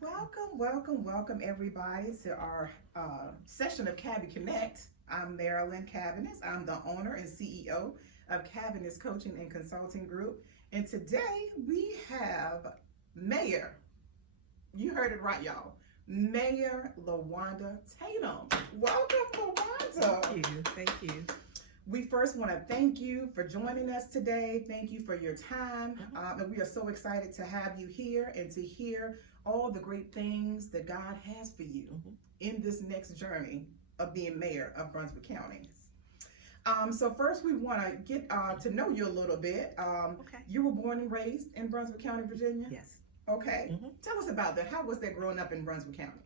Welcome everybody to our session of CabiConnect. I'm Marilyn Cabinet. I'm the owner and CEO of Cabinet Coaching and Consulting Group. And today we have Mayor, you heard it right, y'all, Mayor LaWanda Tatum. Welcome, LaWanda. Thank you. Thank you. We first want to thank you for joining us today. Thank you for your time. And we are so excited to have you here and to hear all the great things that God has for you in this next journey of being mayor of Brunswick County. So first we want to get to know you a little bit. Okay. You were born and raised in Brunswick County, Virginia? Yes. Okay. Tell us about that. How was that growing up in Brunswick County?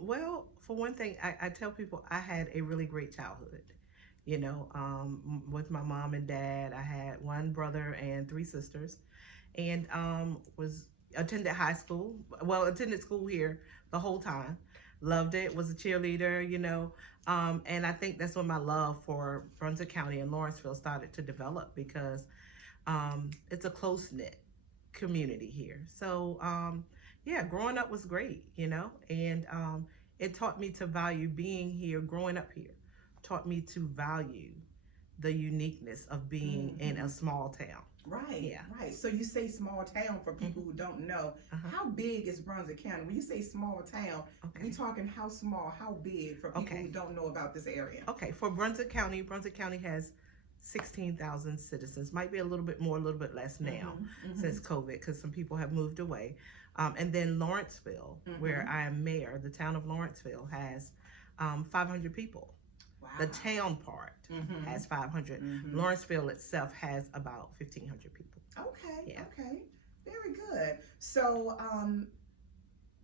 Well, for one thing, I tell people I had a really great childhood. You know, with my mom and dad, I had one brother and three sisters, and was attended high school. Well, attended school here the whole time. Loved it. Was a cheerleader. And I think that's when my love for Brunswick County and Lawrenceville started to develop because it's a close knit community here. So yeah, growing up was great. And it taught me to value being here, growing up here. Taught me to value the uniqueness of being in a small town. Right. Yeah. Right. So you say small town for people who don't know. How big is Brunswick County? When you say small town, we talking how small, how big for people who don't know about this area? Okay. For Brunswick County has 16,000 citizens. Might be a little bit more, a little bit less now since COVID, because some people have moved away. And then Lawrenceville, where I am mayor, the town of Lawrenceville has 500 people. Wow. The town part has 500. Lawrenceville itself has about 1,500 people. Okay. Yeah. Okay. Very good. So,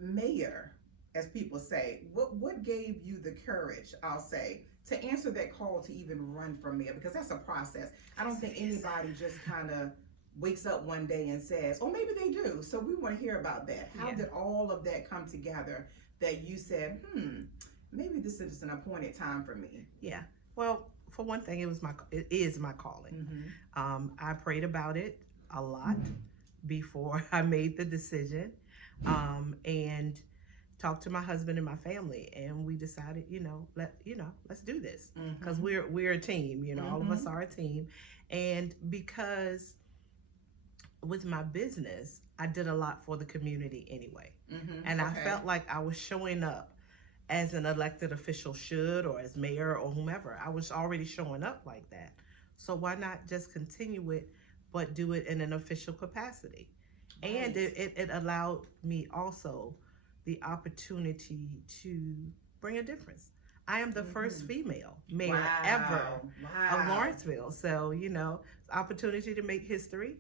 mayor, as people say, what gave you the courage, I'll say, to answer that call to even run for mayor? Because that's a process. I don't think anybody just kind of wakes up one day and says, oh, maybe they do. So we want to hear about that. How did all of that come together that you said, maybe this is an appointed time for me? Yeah. Well, for one thing, it is my calling. I prayed about it a lot before I made the decision, and talked to my husband and my family, and we decided, let's do this because we're a team. All of us are a team, and because with my business, I did a lot for the community anyway, and I felt like I was showing up as an elected official should, or as mayor or whomever. I was already showing up like that. So why not just continue it, but do it in an official capacity? Right. And it allowed me also the opportunity to bring a difference. I am the first female mayor ever of Lawrenceville. So, opportunity to make history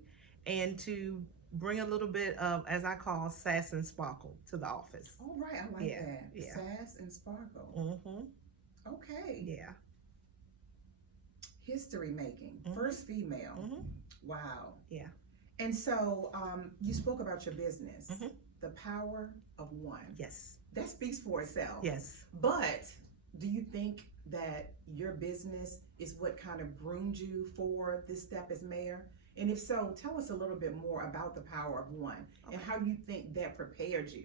and to bring a little bit of, as I call, sass and sparkle to the office. Oh, right. I like that. Yeah. Sass and sparkle. Okay. Yeah. History making. First female. Wow. Yeah. And so you spoke about your business, the power of one. Yes. That speaks for itself. Yes. But do you think that your business is what kind of groomed you for this step as mayor? And if so, tell us a little bit more about the power of one and how you think that prepared you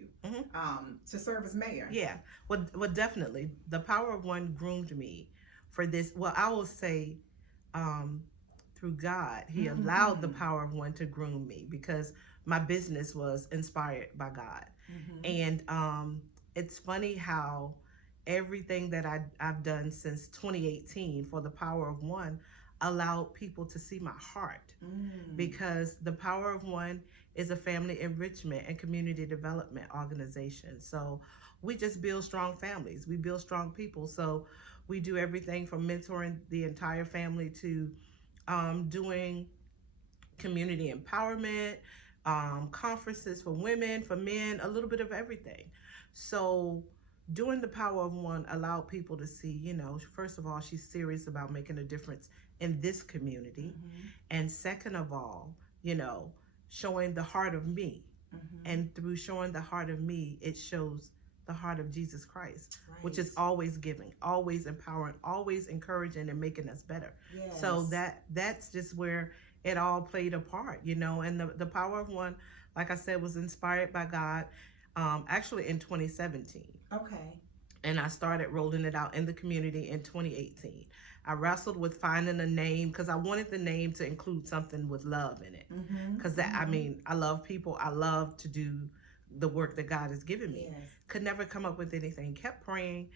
to serve as mayor. Yeah, well, definitely. The power of one groomed me for this. Well, I will say through God, he allowed the power of one to groom me because my business was inspired by God. And it's funny how everything that I've done since 2018 for the power of one allowed people to see my heart, because the Power of One is a family enrichment and community development organization. So we just build strong families. We build strong people. So we do everything from mentoring the entire family to doing community empowerment, conferences for women, for men, a little bit of everything. So doing the Power of One allowed people to see, first of all, she's serious about making a difference in this community. And second of all, showing the heart of me. And through showing the heart of me, it shows the heart of Jesus Christ, which is always giving, always empowering, always encouraging and making us better. So that's just where it all played a part, and the Power of One, like I said, was inspired by God. actually in 2017. Okay. And I started rolling it out in the community in 2018. I wrestled with finding a name because I wanted the name to include something with love in it. Mm-hmm. Because that, I Mm-hmm. mean, I love people. I love to do the work that God has given me. Yes. Could never come up with anything. Kept praying,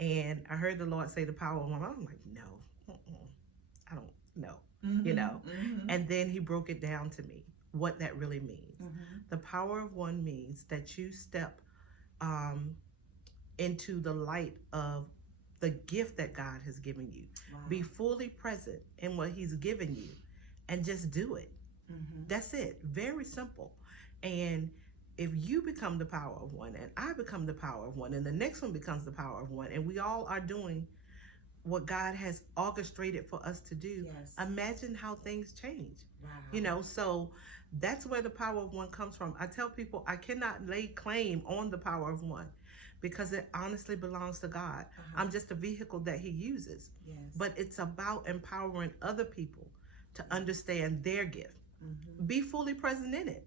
and I heard the Lord say the power of one. I'm like, no, I don't know, you Mm-hmm. know. Mm-hmm. And then He broke it down to me what that really means. Mm-hmm. The power of one means that you step um, into the light of the gift that God has given you. Wow. Be fully present in what He's given you and just do it. Mm-hmm. That's it. Very simple. And if you become the power of one, and I become the power of one, and the next one becomes the power of one, and we all are doing what God has orchestrated for us to do, Yes. imagine how things change. Wow. You know, so that's where the power of one comes from. I tell people I cannot lay claim on the power of one because it honestly belongs to God. I'm just a vehicle that He uses. Yes. But it's about empowering other people to understand their gift. Mm-hmm. Be fully present in it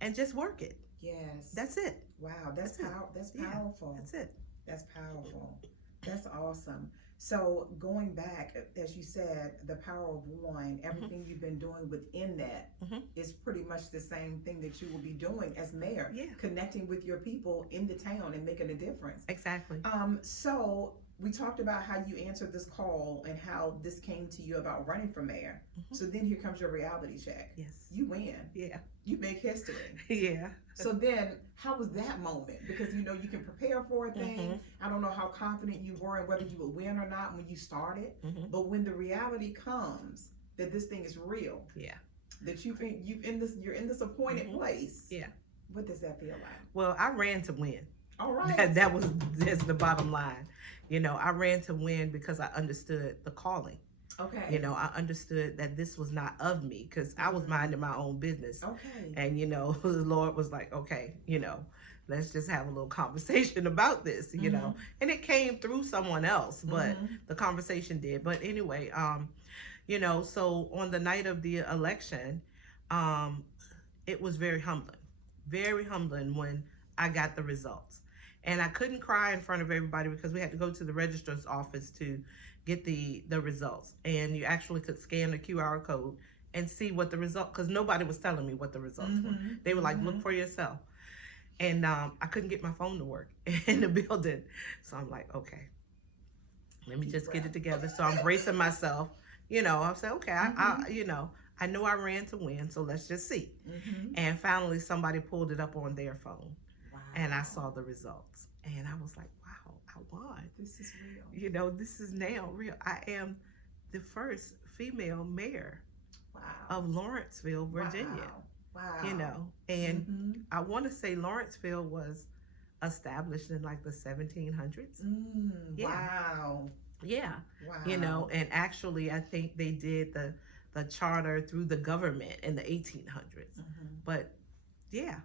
and just work it. Yes. That's it. Wow. That's That's Yeah, powerful. that's it. That's powerful. That's awesome. So going back, as you said, the power of one, everything you've been doing within that is pretty much the same thing that you will be doing as mayor. Yeah. Connecting with your people in the town and making a difference. Exactly. So we talked about how you answered this call and how this came to you about running for mayor. So then here comes your reality check. Yes. You win. Yeah. You make history. Yeah. So then, how was that moment? Because you know you can prepare for a thing. I don't know how confident you were and whether you would win or not when you started. But when the reality comes that this thing is real, yeah, that you're in this appointed place, yeah, what does that feel like? Well, I ran to win. All right. That's the bottom line. You know, I ran to win because I understood the calling. Okay. You know, I understood that this was not of me because I was minding my own business. Okay. And, you know, the Lord was like, okay, you know, let's just have a little conversation about this, you know. And it came through someone else, but the conversation did. But anyway, you know, so on the night of the election, it was very humbling when I got the results. And I couldn't cry in front of everybody because we had to go to the registrar's office to get the results. And you actually could scan the QR code and see what the result, because nobody was telling me what the results were. They were like, look for yourself. And I couldn't get my phone to work in the building. So I'm like, okay, let me just get it together. So I'm bracing myself. You know, I said, okay, I you know, I know I ran to win, so let's just see. And finally, somebody pulled it up on their phone. Wow. And I saw the results. And I was like, wow, I won. This is real. You know, this is now real. I am the first female mayor of Lawrenceville, Virginia. Wow. You know, and I want to say Lawrenceville was established in like the 1700s. Yeah. Wow. Yeah. Wow. You know, and actually I think they did the charter through the government in the 1800s. But yeah,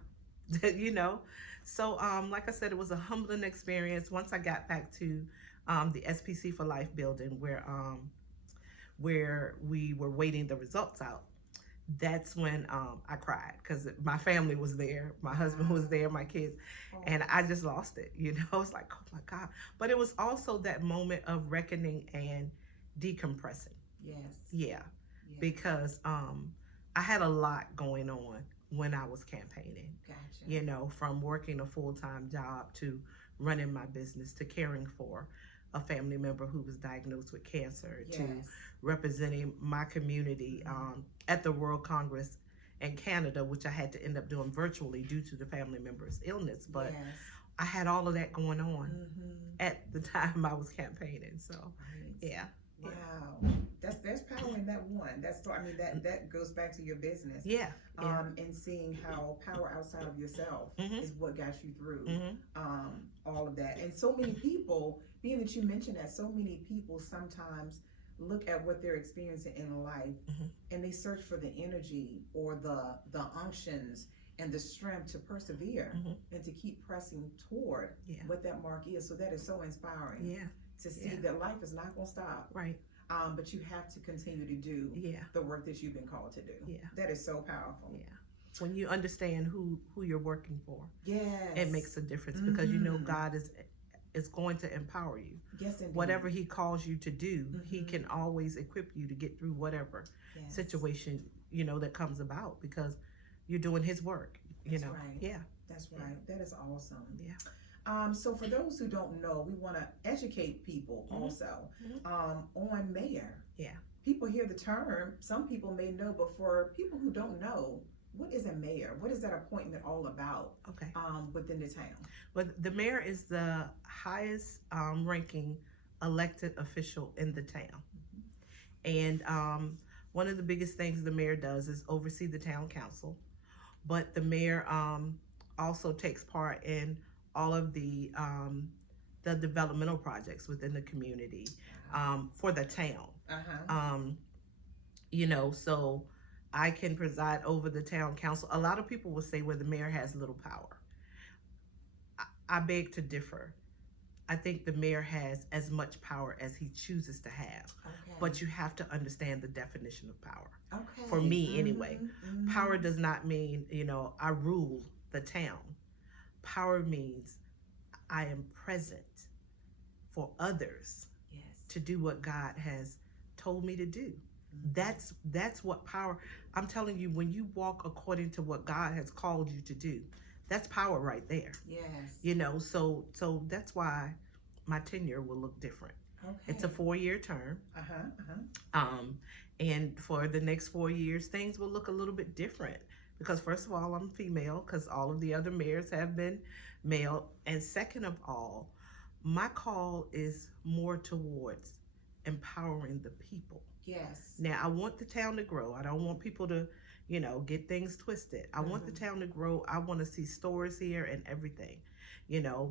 you know, so like I said, it was a humbling experience. Once I got back to the SPC for Life building where we were waiting the results out, that's when I cried because my family was there, my husband was there, my kids, and I just lost it. You know, it's like, oh my God. But it was also that moment of reckoning and decompressing. Yes. Yeah. Because I had a lot going on when I was campaigning. Gotcha. You know, from working a full-time job to running my business to caring for a family member who was diagnosed with cancer to representing my community at the World Congress in Canada, which I had to end up doing virtually due to the family member's illness. But I had all of that going on at the time I was campaigning. So, yeah. Wow, there's power in that one. That goes back to your business. Yeah. And seeing how power outside of yourself is what got you through all of that. And so many people, being that you mentioned that, so many people sometimes look at what they're experiencing in life and they search for the energy or the unctions and the strength to persevere and to keep pressing toward what that mark is. So that is so inspiring. Yeah. To see that life is not going to stop. Right. But you have to continue to do the work that you've been called to do. Yeah. That is so powerful. Yeah. When you understand who you're working for, it Yes. makes a difference because you know Mm-hmm. God is going to empower you. Yes, indeed. Whatever He calls you to do, He Mm-hmm. can always equip you to get through whatever Yes. situation that comes about because you're doing His work. You That's know, right. yeah, That's yeah, right. That is awesome. yeah. So for those who don't know, we want to educate people Hmm. also Hmm. on mayor. Yeah. People hear the term, some people may know, but for people who don't know, what is a mayor? What is that appointment all about Okay. within the town? But the mayor is the highest ranking elected official in the town. And one of the biggest things the mayor does is oversee the town council. But the mayor also takes part in all of the developmental projects within the community Wow. for the town. Uh-huh. Um, so I can preside over the town council. A lot of people will say where the mayor has little power. I beg to differ. I think the mayor has as much power as he chooses to have. Okay. But you have to understand the definition of power. Okay. For me, anyway, Mm-hmm. power Mm-hmm. does not mean, I rule the town. Power means I am present for others Yes. to do what God has told me to do. Mm-hmm. That's what power. I'm telling you, when you walk according to what God has called you to do, that's power right there. Yes. So that's why my tenure will look different. It's a Okay. 4-year term. Uh-huh. Uh-huh. Um, and for the next 4 years, things will look a little bit different because, first of all, I'm female because all of the other mayors have been male. And second of all, my call is more towards empowering the people. Yes. Now, I want the town to grow. I don't want people to, get things twisted. I want the Mm-hmm. town to grow. I want to see stores here and everything,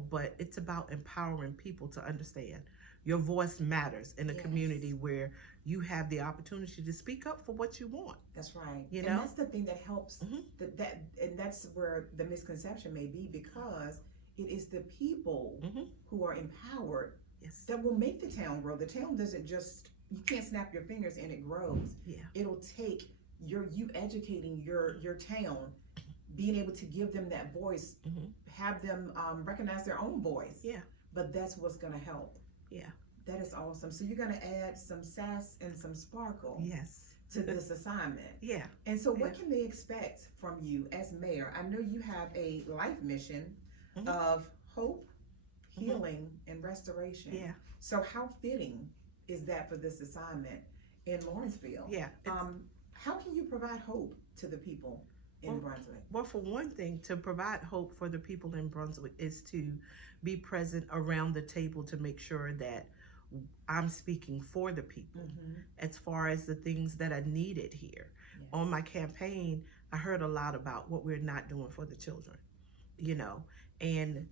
but it's about empowering people to understand your voice matters in a community Yes. where you have the opportunity to speak up for what you want, That's right. you And know? that's the thing that helps Hmm. and that's where the misconception may be because it is the people Hmm. who are empowered Yes. that will make the town grow. The town doesn't just you can't snap your fingers and it grows. Yeah. It'll take you educating your town, being able to give them that voice, Hmm. have them recognize their own voice. Yeah. But that's what's gonna help. Yeah. That is awesome. So you're gonna add some sass and some sparkle Yes. to this assignment. Yeah. And so, Yeah. what can they expect from you as mayor? I know you have a life mission Hmm. of hope, Hmm. healing, and restoration. Yeah. So, how fitting is that for this assignment in Lawrenceville? Yeah. How can you provide hope to the people in Well, Brunswick? Well, for one thing, to provide hope for the people in Brunswick is to be present around the table to make sure that I'm speaking for the people Mm-hmm. as far as the things that are needed here. Yes. On my campaign, I heard a lot about what we're not doing for the children, and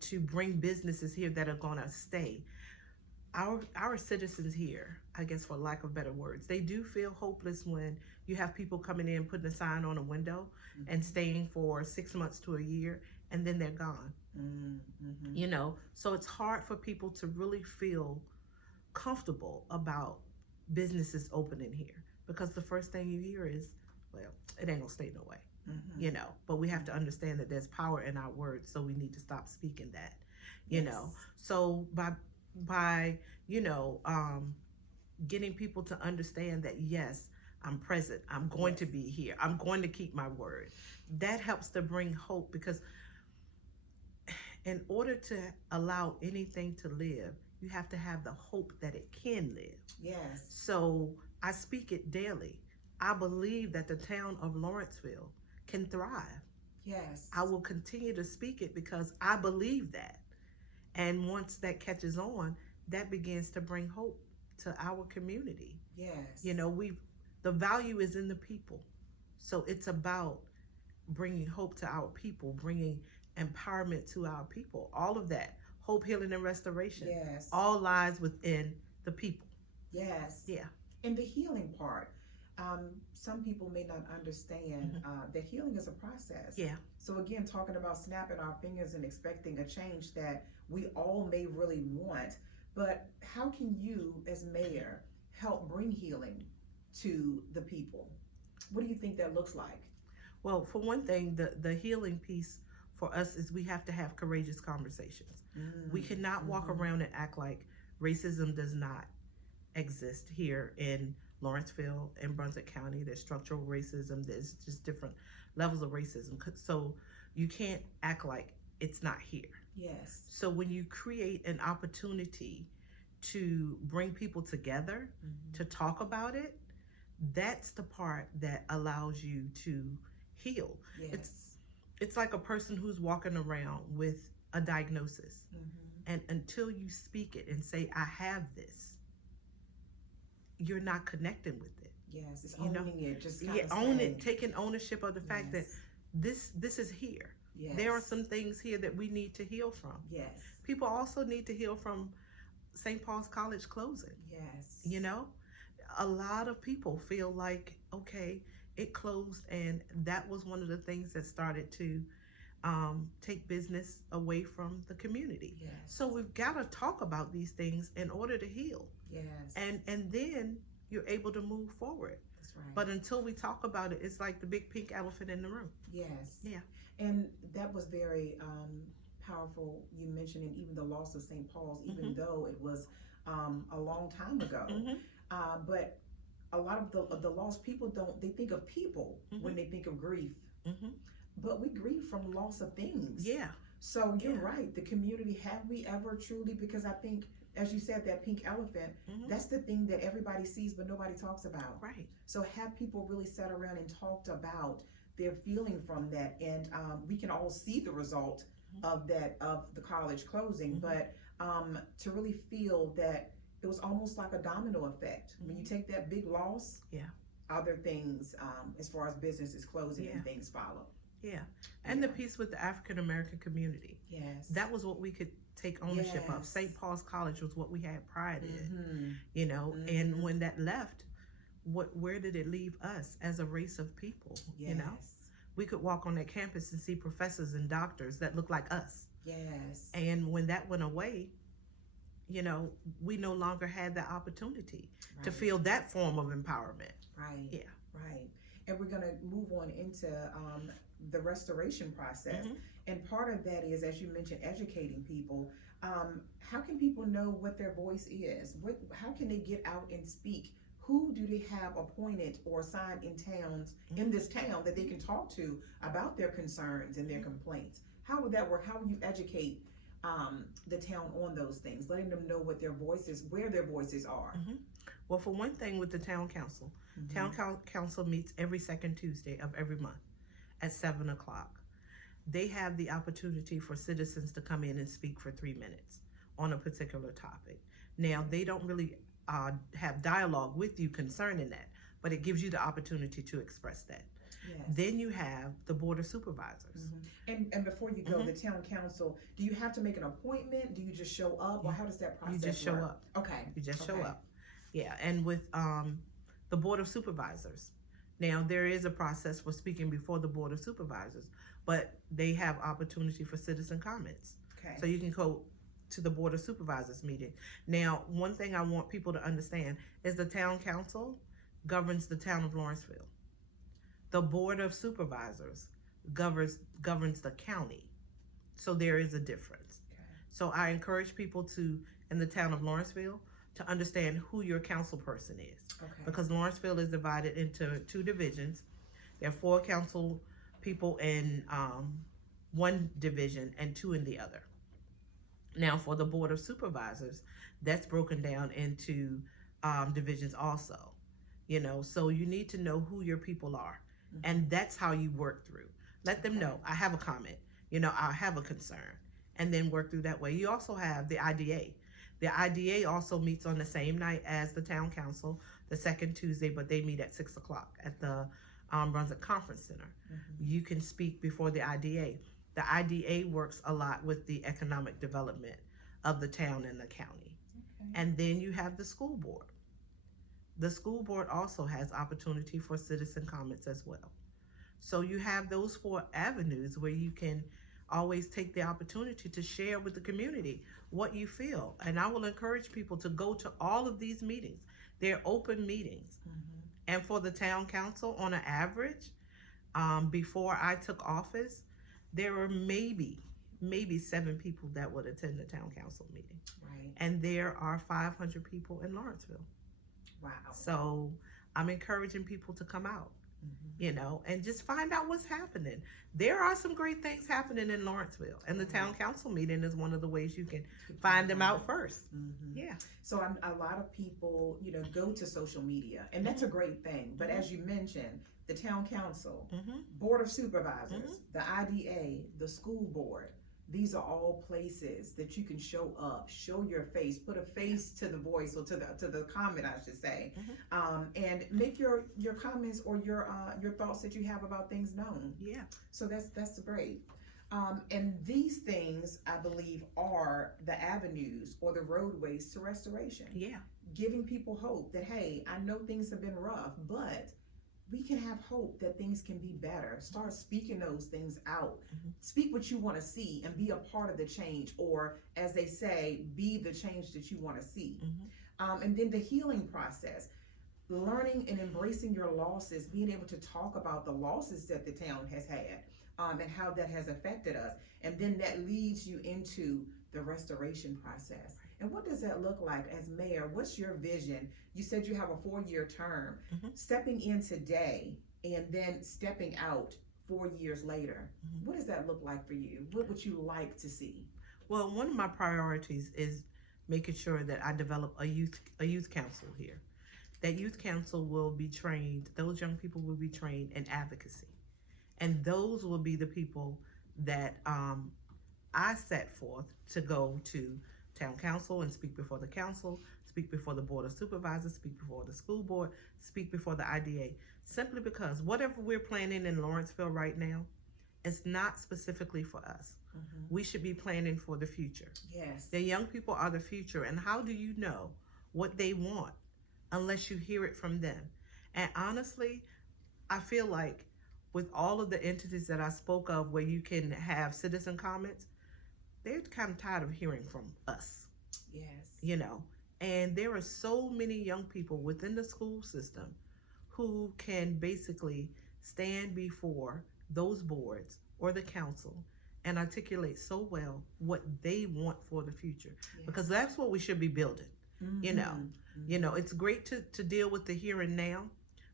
to bring businesses here that are going to stay. Our citizens here, I guess for lack of better words, they do feel hopeless when you have people coming in, putting a sign on a window Mm-hmm. and staying for 6 months to a year, and then they're gone. Mm-hmm. So it's hard for people to really feel comfortable about businesses opening here because the first thing you hear is, well, it ain't gonna stay no way. Mm-hmm. But we have to understand that there's power in our words, so we need to stop speaking that. Yes. So by getting people to understand that, yes, I'm present, I'm going Yes. to be here, I'm going to keep my word, that helps to bring hope because in order to allow anything to live, you have to have the hope that it can live. Yes. So I speak it daily. I believe that the town of Lawrenceville can thrive. Yes. I will continue to speak it because I believe that. And once that catches on, that begins to bring hope to our community. Yes. The value is in the people. So it's about bringing hope to our people, bringing empowerment to our people. All of that, hope, healing, and restoration, Yes. all lies within the people. Yes. Yeah. And the healing part, some people may not understand that healing is a process. Yeah. So again, talking about snapping our fingers and expecting a change that we all may really want, but how can you as mayor help bring healing to the people? What do you think that looks like? Well, for one thing, the healing piece for us is we have to have courageous conversations. We cannot walk Mm-hmm. around and act like racism does not exist here in Lawrenceville and Brunswick County. There's structural racism. There's just different levels of racism. So you can't act like it's not here. Yes. So when you create an opportunity to bring people together to talk about it, that's the part that allows you to heal. It's Yes. it's like a person who's walking around with a diagnosis, and until you speak it and say I have this, you're not connecting with it. Yes. It's You know, owning it. Just kind yeah, of own it, saying, taking ownership of the fact that yes. this is here. Yes. There are some things here that we need to heal from. Yes. People also need to heal from St. Paul's College closing. Yes. You know, a lot of people feel like, okay, it closed, and that was one of the things that started to take business away from the community. Yes. So we've got to talk about these things in order to heal, Yes. and then you're able to move forward. That's right. But until we talk about it, it's like the big pink elephant in the room. Yes. Yeah. And that was very powerful. You mentioning even the loss of St. Paul's, even though it was a long time ago. But a lot of the lost people they think of people when they think of grief. But we grieve from loss of things. Yeah. So you're right. The community, have we ever truly, because I think, as you said, that pink elephant, that's the thing that everybody sees but nobody talks about. Right. So have people really sat around and talked about their feeling from that, and we can all see the result of that, of the college closing, but to really feel that it was almost like a domino effect. When you take that big loss, other things as far as businesses closing and things follow. Yeah. And the piece with the African American community. Yes. That was what we could take ownership of. St. Paul's College was what we had pride in, you know, and when that left, where did it leave us as a race of people? Yes. You know, we could walk on that campus and see professors and doctors that look like us. Yes. And when that went away, you know, we no longer had the opportunity to feel that form of empowerment. Right. Yeah. Right. And we're going to move on into the restoration process. And part of that is, as you mentioned, educating people. How can people know what their voice is? How can they get out and speak? Who do they have appointed or assigned in this town that they can talk to about their concerns and their complaints? How would that work? How would you educate the town on those things, letting them know what their voices, where their voices are? Well, for one thing, with the town council, town council meets every second Tuesday of every month at 7 o'clock. They have the opportunity for citizens to come in and speak for 3 minutes on a particular topic. Now, they don't really have dialogue with you concerning that, but it gives you the opportunity to express that. Yes. Then you have the board of supervisors. And before you go, the town council, do you have to make an appointment? Do you just show up? Or how does that process You just show work? up. Okay. You just show up. Yeah, and with the board of supervisors, now there is a process for speaking before the board of supervisors, but they have opportunity for citizen comments. Okay. So you can go to the board of supervisors meeting. Now, one thing I want people to understand is the town council governs the town of Lawrenceville. The board of supervisors governs the county. So there is a difference. Okay. So I encourage people in the town of Lawrenceville, to understand who your council person is. Okay. Because Lawrenceville is divided into 2 divisions. There are 4 council people in one division and 2 in the other. Now, for the board of supervisors, that's broken down into divisions also. You know, so you need to know who your people are, and that's how you work through. Let them know, I have a comment, you know, I have a concern, and then work through that way. You also have the IDA. The IDA also meets on the same night as the town council, the second Tuesday, but they meet at 6 o'clock at the Brunswick Conference Center. You can speak before the IDA. The IDA works a lot with the economic development of the town and the county. And then you have the school board. The school board also has opportunity for citizen comments as well. So you have those 4 avenues where you can always take the opportunity to share with the community what you feel. And I will encourage people to go to all of these meetings. They're open meetings. And for the town council, on an average, Before I took office, there were maybe 7 people that would attend the town council meeting, Right. and there are 500 people in Lawrenceville. Wow. So I'm encouraging people to come out, and just find out what's happening. There are some great things happening in Lawrenceville, and the town council meeting is one of the ways you can find them out 1st. Yeah. So a lot of people, go to social media, and that's a great thing. But as you mentioned, the town council, board of supervisors, the IDA, the school board, these are all places that you can show up, show your face, put a face to the voice, or to the comment, I should say, and make your comments or your thoughts that you have about things known. Yeah. So that's great. And these things, I believe, are the avenues or the roadways to restoration. Yeah. Giving people hope that, hey, I know things have been rough, but we can have hope that things can be better. Start speaking those things out. Speak what you want to see and be a part of the change, or as they say, be the change that you want to see. And then the healing process, learning and embracing your losses, being able to talk about the losses that the town has had, and how that has affected us. And then that leads you into the restoration process. And what does that look like as mayor? What's your vision? You said you have a 4-year term. Stepping in today and then stepping out 4 years later. What does that look like for you? What would you like to see? Well, one of my priorities is making sure that I develop a youth council here. That youth council will be trained, those young people will be trained in advocacy. And those will be the people that I set forth to go to town council and speak before the council, speak before the board of supervisors, speak before the school board, speak before the IDA. Simply because whatever we're planning in Lawrenceville right now, it's not specifically for us. We should be planning for the future. Yes. The young people are the future, and how do you know what they want unless you hear it from them? And honestly, I feel like with all of the entities that I spoke of where you can have citizen comments, they're kind of tired of hearing from us. Yes. And there are so many young people within the school system who can basically stand before those boards or the council and articulate so well what they want for the future. Because that's what we should be building. It's great to deal with the here and now,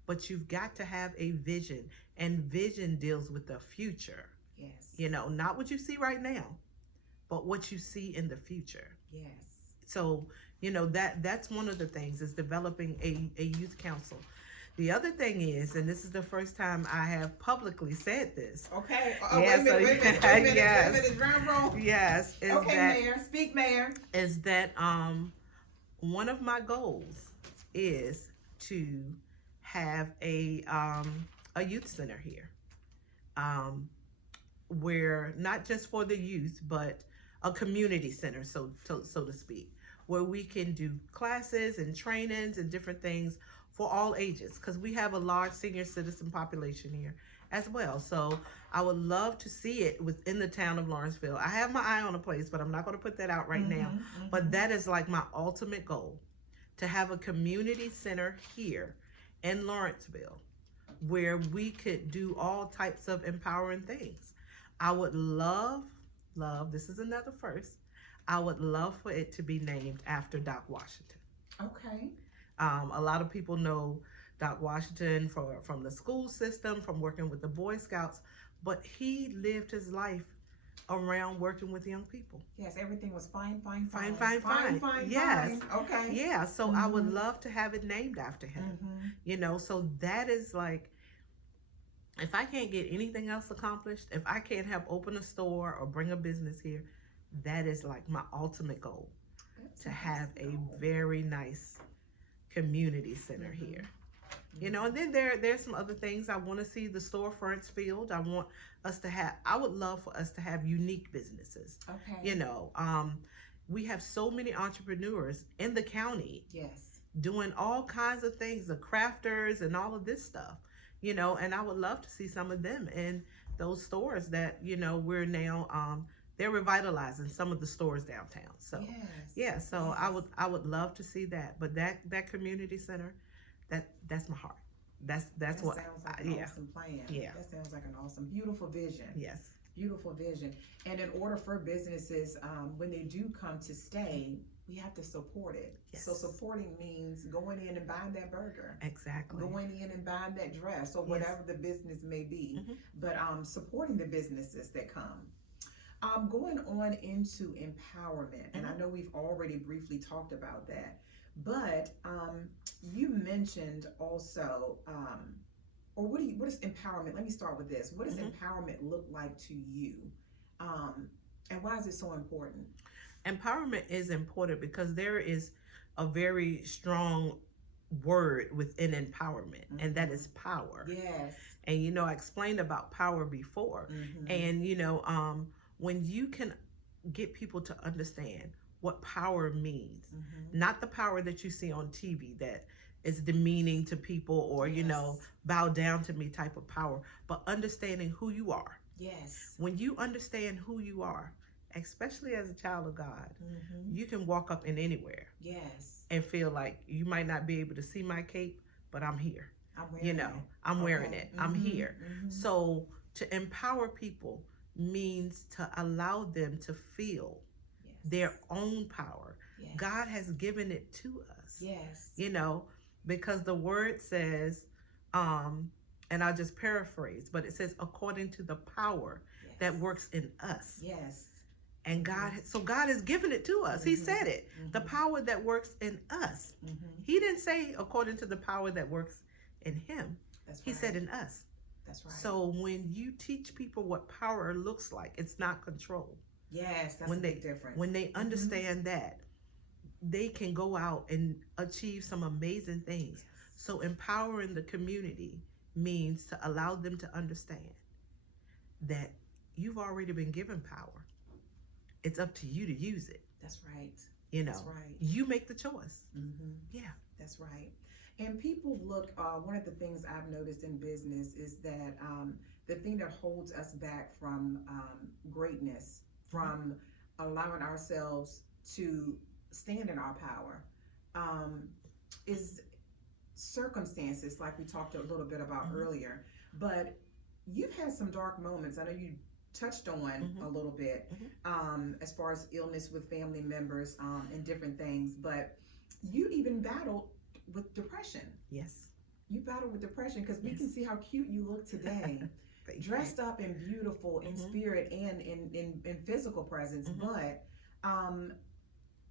but you've got to have a vision, and vision deals with the future. Yes. Not what you see right now, but what you see in the future. Yes. So, that's one of the things, is developing a youth council. The other thing is, and this is the first time I have publicly said this. Okay. Wait a minute. Drum roll. Yes. Okay, Mayor. Speak, Mayor. Is that one of my goals is to have a youth center here, where not just for the youth, but a community center, so to speak, where we can do classes and trainings and different things for all ages, because we have a large senior citizen population here as well. So I would love to see it within the town of Lawrenceville. I have my eye on a place, but I'm not going to put that out right now. But that is like my ultimate goal, to have a community center here in Lawrenceville where we could do all types of empowering things. I would love, this is another first, I would love for it to be named after Doc Washington. Okay. A lot of people know Doc Washington from the school system, from working with the Boy Scouts, but he lived his life around working with young people. Yes, everything was fine. Yes. Okay. Yeah, so I would love to have it named after him. So that is like, if I can't get anything else accomplished, if I can't help open a store or bring a business here, that is like my ultimate goal. To have a very nice community center here. And then there's some other things. I want to see the storefronts filled. I would love for us to have unique businesses. Okay. We have so many entrepreneurs in the county. Yes. Doing all kinds of things, the crafters and all of this stuff. And I would love to see some of them in those stores that, we're now they're revitalizing some of the stores downtown. So I would love to see that. But that community center, that's my heart. That's That what. sounds like an Yeah, awesome plan. yeah, That sounds like an awesome, beautiful vision. yes, Beautiful vision. And in order for businesses, when they do come to stay, we have to support it. So yes, supporting means going in and buying that burger, exactly. going in and buying that dress, or Yes. whatever the business may be. Hmm. But supporting the businesses that come. Going on into empowerment, and I Hmm. know we've already briefly talked about that, but you mentioned also, or what is empowerment? Let me start with this. What does Hmm. empowerment look like to you, um, and why is it so important? Empowerment is important because there is a very strong word within empowerment, and that Mm-hmm. is power. Yes. And I explained about power before. Mm-hmm. And when you can get people to understand what power means, Mm-hmm. not the power that you see on TV that is demeaning to people, or Yes. bow down to me type of power, but understanding who you are. Yes. When you understand who you are, especially as a child of God, Mm-hmm. you can walk up in anywhere Yes. and feel like you might not be able to see my cape, but I'm here. I'm wearing it. I'm wearing Okay. it. I'm Mm-hmm. here. Mm-hmm. So to empower people means to allow them to feel their Yes. own power. Yes. God has given it to us. Yes. Because the word says, and I'll just paraphrase, but it says, according to the power that Yes. works in us. Yes. And God has given it to us. He Mm-hmm. said it, the Mm-hmm. power that works in us. Mm-hmm. He didn't say according to the power that works in him. That's He right. said in us. That's right. So when you teach people what power looks like, it's not control. Yes, that's When a big difference. when they Mm-hmm. understand that, they can go out and achieve some amazing things. Yes. So empowering the community means to allow them to understand that you've already been given power. It's up to you to use it. That's right. You That's know, right. you make the choice. Mm-hmm. Yeah. That's right. And people look, one of the things I've noticed in business is that the thing that holds us back from greatness, from allowing ourselves to stand in our power, um, is circumstances, like we talked a little bit about Mm-hmm. earlier. But you've had some dark moments. I know you touched on Mm-hmm. a little bit, as far as illness with family members, and different things. But you even battled with depression. Yes. You battled with depression because we Yes. can see how cute you look today, Thank dressed up and beautiful in Mhm. spirit and in physical presence. Mhm. But um,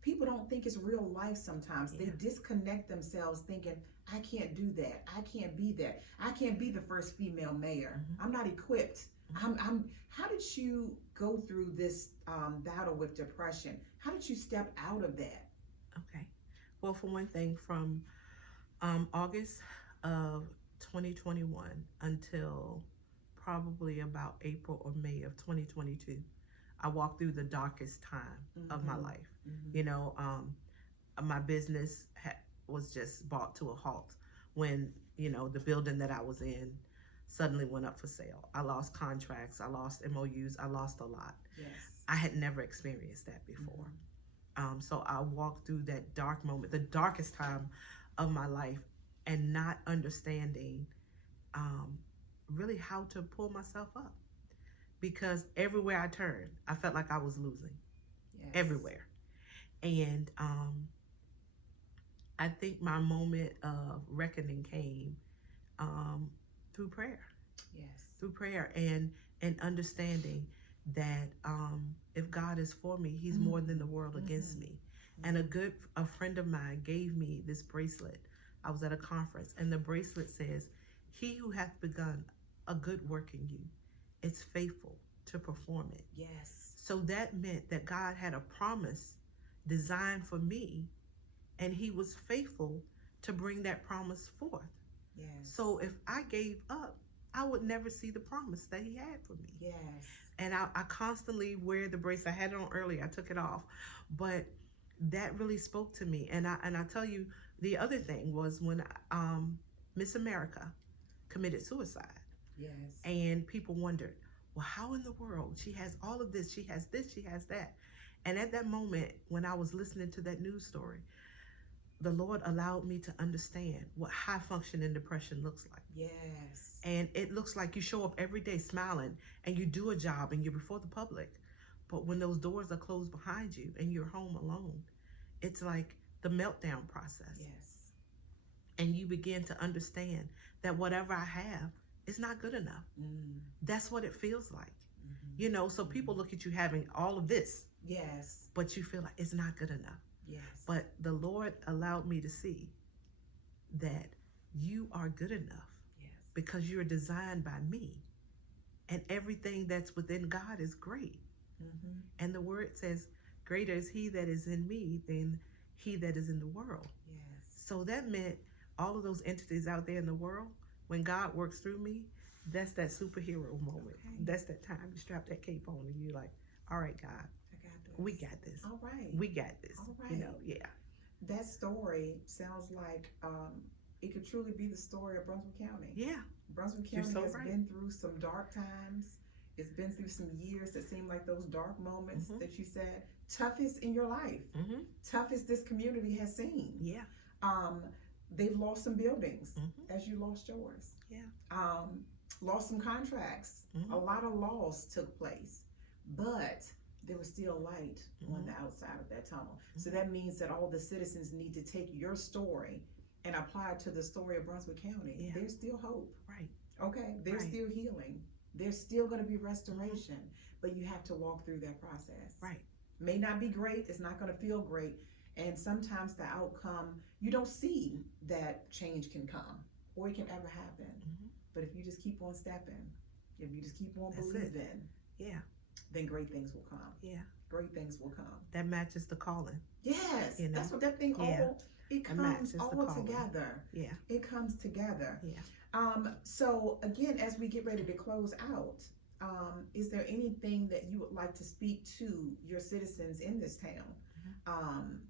people don't think it's real life sometimes. They Yeah. disconnect themselves thinking, I can't do that. I can't be that. I can't be the first female mayor. Mhm. I'm not equipped. Mhm. How did you go through this battle with depression? How did you step out of that? Okay. Well, for one thing, from August of 2021 until probably about April or May of 2022, I walked through the darkest time of my Mm-hmm. life. Mm-hmm. My business was just brought to a halt when the building that I was in suddenly went up for sale. I lost contracts, I lost MOUs, I lost a lot. Yes. I had never experienced that before. Mm-hmm. So I walked through that dark moment, the darkest time of my life, and not understanding um, really how to pull myself up, because everywhere I turned, I felt like I was losing. Yes. Everywhere. And I think my moment of reckoning came um, through prayer. Yes. Through prayer and understanding that if God is for me, He's Mm-hmm. more than the world against Mm-hmm. me. And a friend of mine gave me this bracelet. I was at a conference, and the bracelet says, "He who hath begun a good work in you is faithful to perform it." Yes. So that meant that God had a promise designed for me, and He was faithful to bring that promise forth. Yes. So if I gave up, I would never see the promise that He had for me. Yes. And I constantly wear the bracelet. I had it on earlier. I took it off, but that really spoke to me. And I tell you, the other thing was when Miss America committed suicide, Yes. and people wondered, well, how in the world? She has all of this. She has this. She has that. And at that moment, when I was listening to that news story, the Lord allowed me to understand what high functioning depression looks like. Yes. And it looks like you show up every day smiling and you do a job and you're before the public. But when those doors are closed behind you and you're home alone, it's like the meltdown process. Yes. And you begin to understand that whatever I have is not good enough. That's what it feels like. You know, so people look at you having all of this. Yes. But you feel like it's not good enough. Yes. But the Lord allowed me to see that you are good enough. Yes. Because you're designed by me. And everything that's within God is great. And the word says, greater is he that is in me than he that is in the world. Yes. So that meant all of those entities out there in the world, when God works through me, that's that superhero moment. Okay. That's that time you strap that cape on and you're like, all right, God, I got this. we got this. All right. We got this. All right. You know, yeah. That story sounds like it could truly be the story of Brunswick County. Yeah. Brunswick County has been through some dark times. It's been through some years that seem like those dark moments that you said, toughest in your life, toughest this community has seen. Yeah. They've lost some buildings as you lost yours. Yeah. Lost some contracts. A lot of loss took place, but there was still light on the outside of that tunnel. So that means that all the citizens need to take your story and apply it to the story of Brunswick County. Yeah. There's still hope. Right. Okay. There's still healing. There's still going to be restoration, but you have to walk through that process. Right. May not be great. It's not going to feel great. And sometimes the outcome, you don't see that change can come or it can ever happen. But if you just keep on stepping, if you just keep on believing, then great things will come. Yeah. Great things will come. That matches the calling. Yes. You know? That's what that thing all, it comes all together. Yeah. It comes together. Yeah. So again, as we get ready to close out, is there anything that you would like to speak to your citizens in this town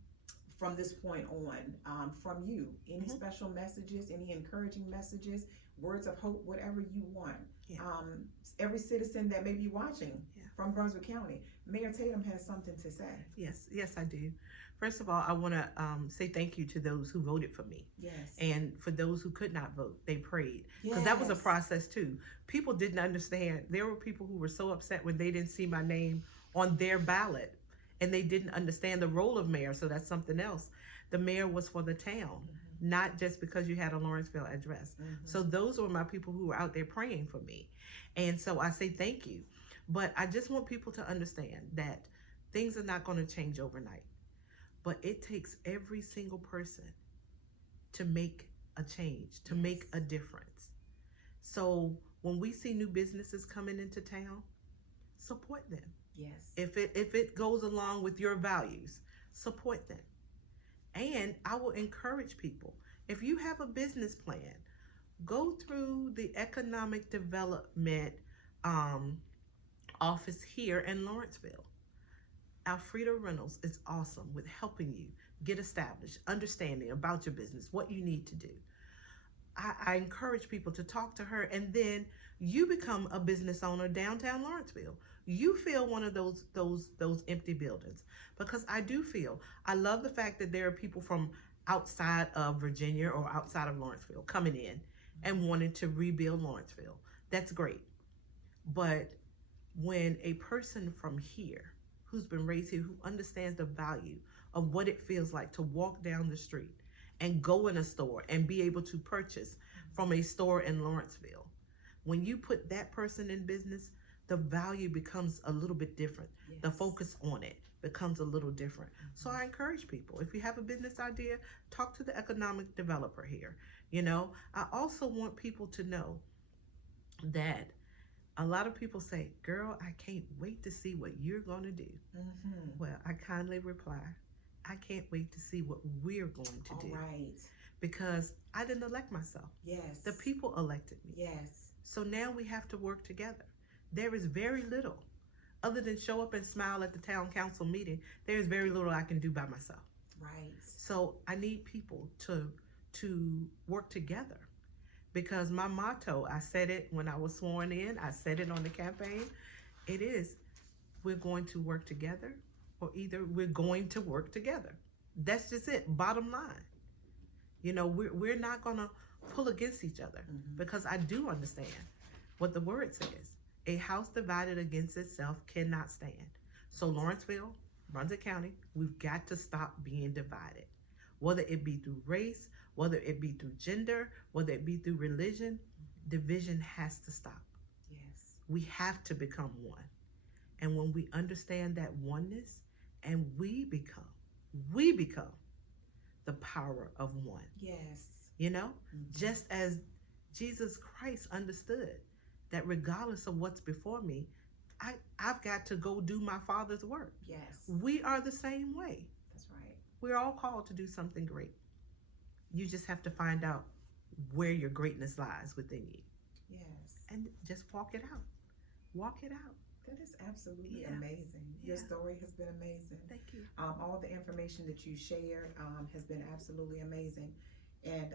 from this point on, from you? Any special messages, any encouraging messages, words of hope, whatever you want? Yeah. Every citizen that may be watching from Brunswick County, Mayor Tatum has something to say. Yes, I do. First of all, I want to say thank you to those who voted for me. Yes. And for those who could not vote, they prayed. Because that was a process too. People didn't understand. There were people who were so upset when they didn't see my name on their ballot. And they didn't understand the role of mayor. So that's something else. The mayor was for the town, not just because you had a Lawrenceville address. So those were my people who were out there praying for me. And so I say thank you. But I just want people to understand that things are not going to change overnight. But it takes every single person to make a change, to make a difference. So when we see new businesses coming into town, support them. Yes. If it goes along with your values, support them. And I will encourage people, if you have a business plan, go through the economic development office here in Lawrenceville. Alfreda Reynolds is awesome with helping you get established, understanding about your business, what you need to do. I encourage people to talk to her, and then you become a business owner downtown Lawrenceville. You fill one of those empty buildings, because I do feel, I love the fact that there are people from outside of Virginia or outside of Lawrenceville coming in and wanting to rebuild Lawrenceville. That's great. But when a person from here, who's been raised here, who understands the value of what it feels like to walk down the street and go in a store and be able to purchase from a store in Lawrenceville, when you put that person in business, the value becomes a little bit different. The focus on it becomes a little different. So I encourage people, if you have a business idea, talk to the economic developer here. You know, I also want people to know that a lot of people say, girl, I can't wait to see what you're going to do. Well, I kindly reply, I can't wait to see what we're going to do. Right. Because I didn't elect myself. Yes. The people elected me. Yes. So now we have to work together. There is very little, other than show up and smile at the town council meeting, there's very little I can do by myself. Right. So I need people to work together. Because my motto, I said it when I was sworn in, I said it on the campaign, it is, we're going to work together, or either we're going to work together. That's just it, bottom line. We're not gonna pull against each other, Mm-hmm. because I do understand what the word says. A house divided against itself cannot stand. So Lawrenceville, Brunswick County, we've got to stop being divided. Whether it be through race, whether it be through gender, whether it be through religion, division has to stop. Yes. We have to become one. And when we understand that oneness, and we become the power of one. Yes. Mm-hmm. Just as Jesus Christ understood that regardless of what's before me, I've got to go do my Father's work. Yes. We are the same way. That's right. We're all called to do something great. You just have to find out where your greatness lies within you, Yes. and just walk it out. Walk it out. That is absolutely Yeah. amazing. Your Yeah. story has been amazing. Thank you. All the information that you shared has been absolutely amazing. And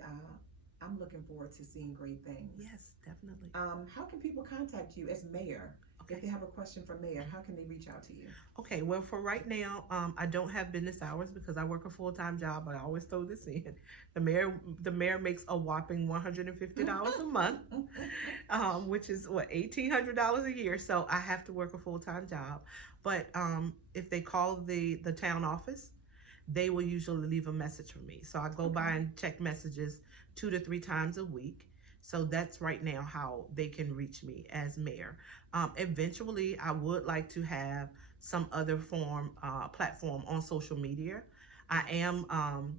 I'm looking forward to seeing great things. Yes, definitely. How can people contact you as mayor? If they Okay. have a question for mayor, how can they reach out to you? Okay. Well, for right now, I don't have business hours because I work a full-time job. But I always throw this in. The mayor makes a whopping $150 a month, which is what, $1,800 a year. So I have to work a full-time job. But if they call the town office, they will usually leave a message for me. So I go by Okay. and check messages 2 to 3 times a week. So that's right now how they can reach me as mayor. Eventually, I would like to have some other platform on social media. I am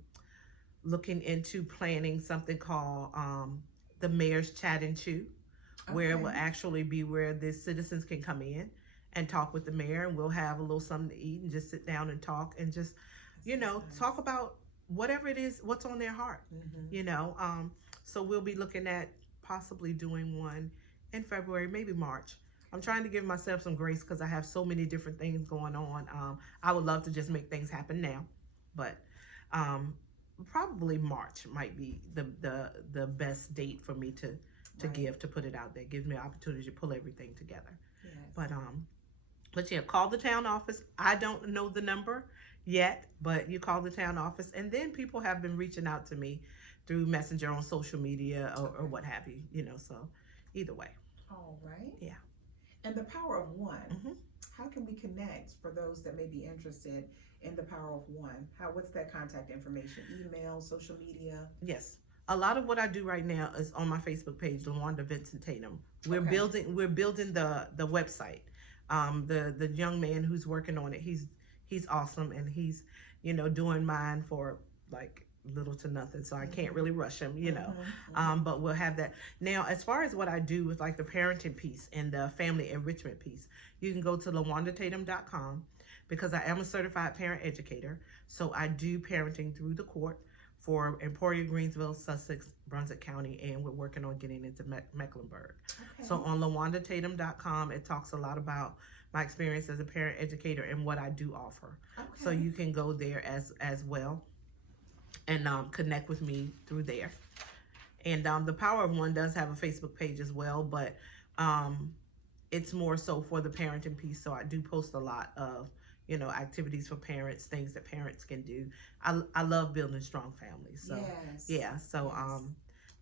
looking into planning something called the Mayor's Chat and Chew, where it will Okay. actually be where the citizens can come in and talk with the mayor, and we'll have a little something to eat and just sit down and talk and just That sounds talk nice. about whatever it is, what's on their heart. Mm-hmm. you know so we'll be looking at possibly doing one in February, maybe March. I'm trying to give myself some grace because I have so many different things going on. I would love to just make things happen now, but um, probably March might be the best date for me to Right. give, to put it out there. Gives me an opportunity to pull everything together. Yes. But yeah, call the town office. I don't know the number yet, but you call the town office, and then people have been reaching out to me through Messenger on social media, or Okay. what have you. So either way. All right. Yeah. And the power of one. hmm How can we connect for those that may be interested in the power of one? What's that contact information? Email, social media? Yes. A lot of what I do right now is on my Facebook page, LaWanda Vincent Tatum. We're Okay. building the website. The young man who's working on it, he's awesome, and he's doing mine for like little to nothing, so I can't Mm-hmm. really rush him. Mm-hmm. But we'll have that. Now, as far as what I do with like the parenting piece and the family enrichment piece, you can go to LaWandaTatum.com, because I am a certified parent educator. So I do parenting through the court for Emporia, Greensville, Sussex, Brunswick County, and we're working on getting into Mecklenburg. Okay. So on LaWandaTatum.com, it talks a lot about my experience as a parent educator and what I do offer. So Okay. you can go there as well, and connect with me through there. And the Power of One does have a Facebook page as well, but um, it's more so for the parenting piece. So I do post a lot of activities for parents, things that parents can do. I love building strong families. So Yes. yeah, so Yes.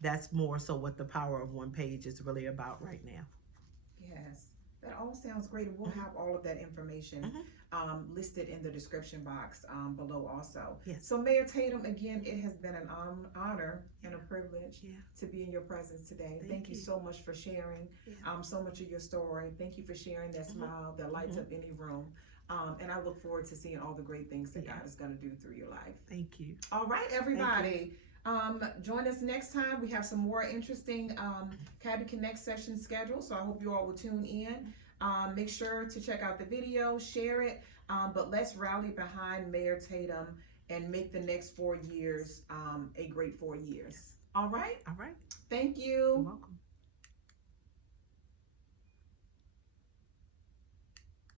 that's more so what the Power of One page is really about right now. Yes. That all sounds great. And we'll Mhm. have all of that information Mhm. listed in the description box below also. Yes. So Mayor Tatum, again, it has been an honor and a Yeah. privilege Yeah. to be in your presence today. Thank You you. so much for sharing Yeah. so much of your story. Thank you for sharing that Mhm. smile that lights Mhm. up any room. And I look forward to seeing all the great things that Yeah. God is going to do through your life. Thank you. All right, everybody. Join us next time. We have some more interesting CabiConnect sessions scheduled, so I hope you all will tune in. Make sure to check out the video, share it, but let's rally behind Mayor Tatum and make the next 4 years a great 4 years. All right? All right. Thank You're you. welcome.